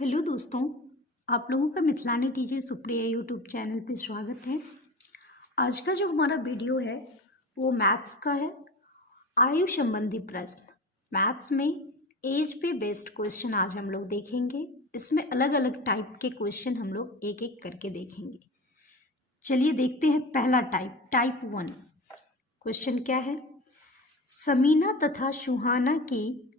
Hello दोस्तों, आप लोगों का मिथिलानी टीचर सुप्रिया यूट्यूब चैनल पे स्वागत है। आज का जो हमारा वीडियो है वो मैथ्स का है। आयु संबंधी प्रश्न मैथ्स में एज पे बेस्ड क्वेश्चन आज हम लोग देखेंगे। इसमें अलग अलग टाइप के क्वेश्चन हम लोग एक एक करके देखेंगे। चलिए देखते हैं पहला टाइप 1। क्वेश्चन क्या है? समीना तथा सुहाना की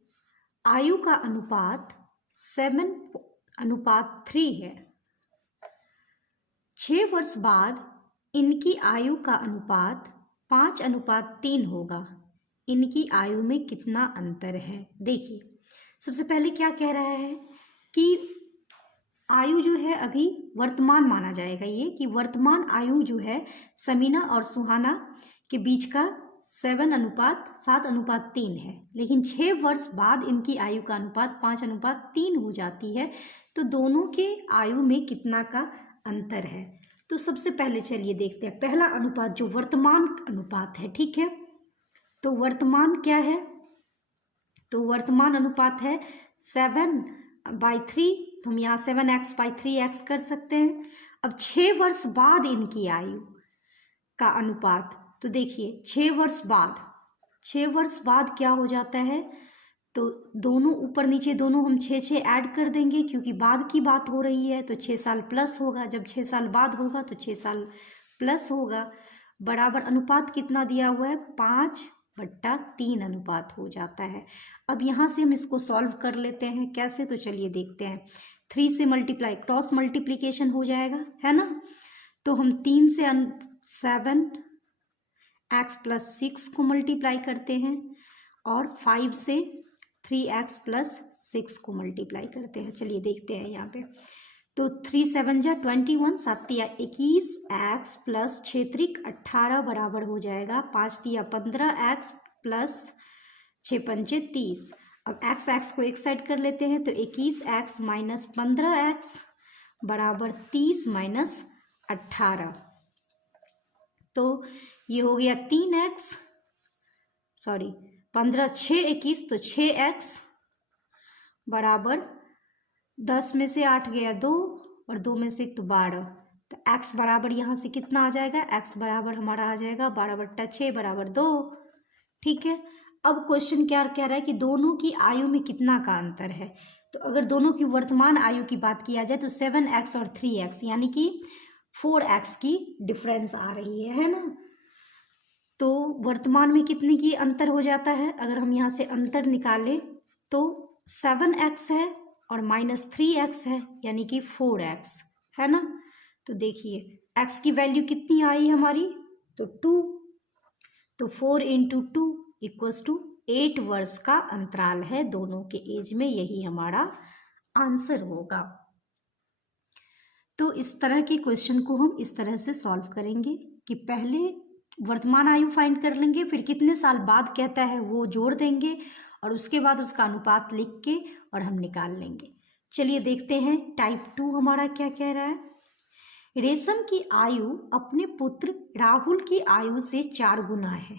आयु का अनुपात 7:3 है। 6 वर्ष बाद इनकी आयु का अनुपात 5:3 होगा। इनकी आयु में कितना अंतर है? देखिए, सबसे पहले क्या कह रहा है कि आयु जो है अभी वर्तमान माना जाएगा। ये कि वर्तमान आयु जो है समीना और सुहाना के बीच का 7:3 है, लेकिन 6 वर्ष बाद इनकी आयु का अनुपात 5:3 हो जाती है। तो दोनों के आयु में कितना का अंतर है? तो सबसे पहले चलिए देखते हैं पहला अनुपात जो वर्तमान अनुपात है। ठीक है, तो वर्तमान क्या है? तो वर्तमान अनुपात है 7/3। तो हम यहाँ 7x/3x कर सकते हैं। अब 6 वर्ष बाद इनकी आयु का अनुपात, तो देखिए 6 वर्ष बाद क्या हो जाता है? तो दोनों ऊपर नीचे दोनों हम 6 ऐड कर देंगे, क्योंकि बाद की बात हो रही है। तो 6 साल प्लस होगा, जब 6 साल बाद होगा तो 6 साल प्लस होगा। बराबर अनुपात कितना दिया हुआ है? 5/3 अनुपात हो जाता है। अब यहाँ से हम इसको सॉल्व कर लेते हैं। कैसे? तो चलिए देखते हैं। 3 से मल्टीप्लाई, क्रॉस मल्टीप्लीकेशन हो जाएगा, है ना। तो हम 3 से 7x+6 को मल्टीप्लाई करते हैं और 5 से 3x+6 को मल्टीप्लाई करते हैं। चलिए देखते हैं यहाँ पे। तो 3 7 जा 21, 7 तिया 21x प्लस 6 त्रिक 18 बराबर हो जाएगा 5 तिया 15x प्लस 6 पंचे 30। अब x को एक साइड कर लेते हैं। तो 21x माइनस 15x बराबर 30 माइनस 18। तो ये हो गया 3x, सॉरी 15 6 21, तो 6x बराबर 10 में से 8 गया 2 और 2 में से 1 तो 12। तो x बराबर यहाँ से कितना आ जाएगा? x बराबर हमारा आ जाएगा 12/6 बराबर 2। ठीक है, अब क्वेश्चन क्या कह रहा है कि दोनों की आयु में कितना का अंतर है। तो अगर दोनों की वर्तमान आयु की बात किया जाए तो 7x और 3x यानी कि 4x की डिफरेंस आ रही है ना। तो वर्तमान में कितने की अंतर हो जाता है? अगर हम यहाँ से अंतर निकालें तो 7x है और -3x है, यानी कि 4x है ना। तो देखिए x की वैल्यू कितनी आई हमारी? तो 2। तो 4 × 2 = 8 वर्ष का अंतराल है दोनों के एज में। यही हमारा आंसर होगा। तो इस तरह के क्वेश्चन को हम इस तरह से सॉल्व करेंगे कि पहले वर्तमान आयु फाइंड कर लेंगे, फिर कितने साल बाद कहता है वो जोड़ देंगे और उसके बाद उसका अनुपात लिख के और हम निकाल लेंगे। चलिए देखते हैं टाइप 2 हमारा क्या कह रहा है। रेशम की आयु अपने पुत्र राहुल की आयु से 4 गुना है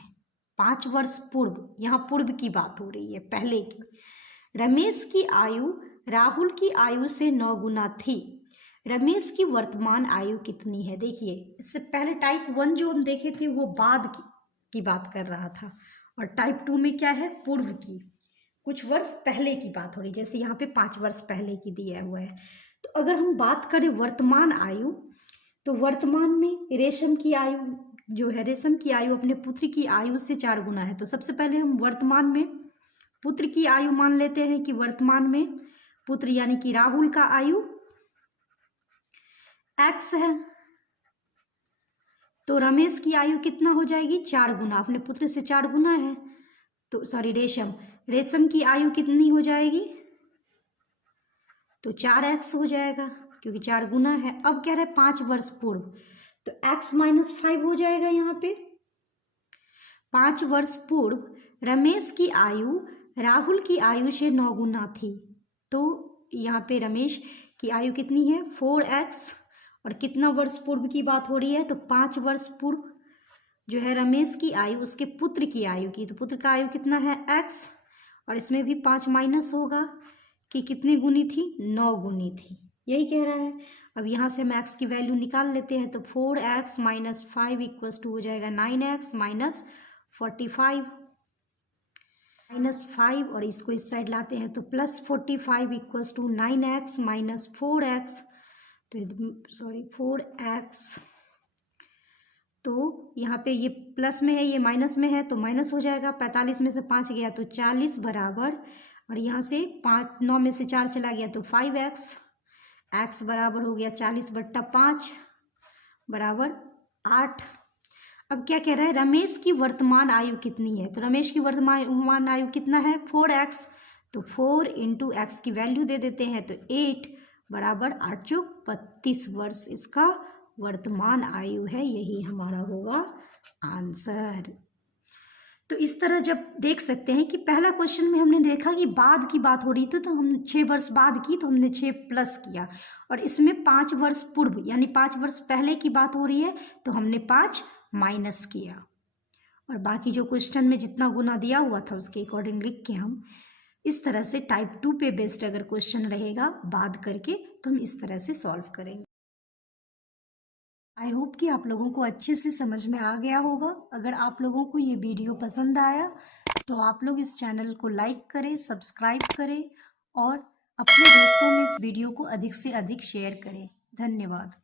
5 वर्ष पूर्व। यहाँ पूर्व की बात हो रही है, पहले की। रमेश की आयु राहुल की आयु से 9 गुना थी। रमेश की वर्तमान आयु कितनी है? देखिए, इससे पहले टाइप 1 जो हम देखे थे वो बाद की बात कर रहा था, और टाइप 2 में क्या है? पूर्व की, कुछ वर्ष पहले की बात हो रही। जैसे यहाँ पे 5 वर्ष पहले की दिया हुआ है। तो अगर हम बात करें वर्तमान आयु, तो वर्तमान में रेशम की आयु जो है, रेशम की आयु अपने पुत्र की आयु से 4 गुना है। तो सबसे पहले हम वर्तमान में पुत्र की आयु मान लेते हैं कि वर्तमान में पुत्र यानी कि राहुल का आयु x है। तो रमेश की आयु कितना हो जाएगी? 4 गुना, अपने पुत्र से 4 गुना है। तो सॉरी, रेशम की आयु कितनी हो जाएगी? तो 4x हो जाएगा, क्योंकि 4 गुना है। अब कह रहे हैं 5 वर्ष पूर्व, तो x - 5 हो जाएगा। यहाँ पे 5 वर्ष पूर्व रमेश की आयु राहुल की आयु से 9 गुना थी। तो यहाँ पे रमेश की आयु कितनी है? 4x। और कितना वर्ष पूर्व की बात हो रही है? तो 5 वर्ष पूर्व जो है रमेश की आयु उसके पुत्र की आयु की। तो पुत्र का आयु कितना है? x, और इसमें भी 5 माइनस होगा, कि कितनी गुनी थी, 9 गुनी थी, यही कह रहा है। अब यहाँ से हम x की वैल्यू निकाल लेते हैं, तो 4x माइनस 5 इक्वल्स टू हो जाएगा 9x माइनस 45 माइनस 5, और इसको इस साइड लाते हैं तो plus 45 equals to 9x minus 4x, तो सॉरी 4x, तो यहाँ पे ये प्लस में है, ये माइनस में है, तो माइनस हो जाएगा। 45 में से 5 गया तो 40 बराबर, और यहाँ से 9 में से 4 चला गया तो 5x, x बराबर हो गया 40/5 बराबर 8। अब क्या कह रहा है, रमेश की वर्तमान आयु कितनी है, तो रमेश की वर्तमान आयु कितना है 4x, तो 4 इंटू एक्स की वैल्यू दे देते हैं, तो 8 बराबर 8 चौक 32 वर्ष इसका वर्तमान आयु है, यही हमारा होगा आंसर। तो इस तरह जब देख सकते हैं कि पहला क्वेश्चन में हमने देखा कि बाद की बात हो रही थी, तो हम 6 वर्ष बाद की, तो हमने 6 प्लस किया, और इसमें 5 वर्ष पूर्व यानी 5 वर्ष पहले की बात हो रही है, तो हमने 5 माइनस किया, और बाकी जो क्वेश्चन में जितना गुना दिया हुआ था उसके अकॉर्डिंग लिख के हम इस तरह से टाइप 2 पे बेस्ड अगर क्वेश्चन रहेगा बाद करके, तो हम इस तरह से सॉल्व करेंगे। आई होप कि आप लोगों को अच्छे से समझ में आ गया होगा। अगर आप लोगों को ये वीडियो पसंद आया तो आप लोग इस चैनल को लाइक करें, सब्सक्राइब करें, और अपने दोस्तों में इस वीडियो को अधिक से अधिक शेयर करें। धन्यवाद।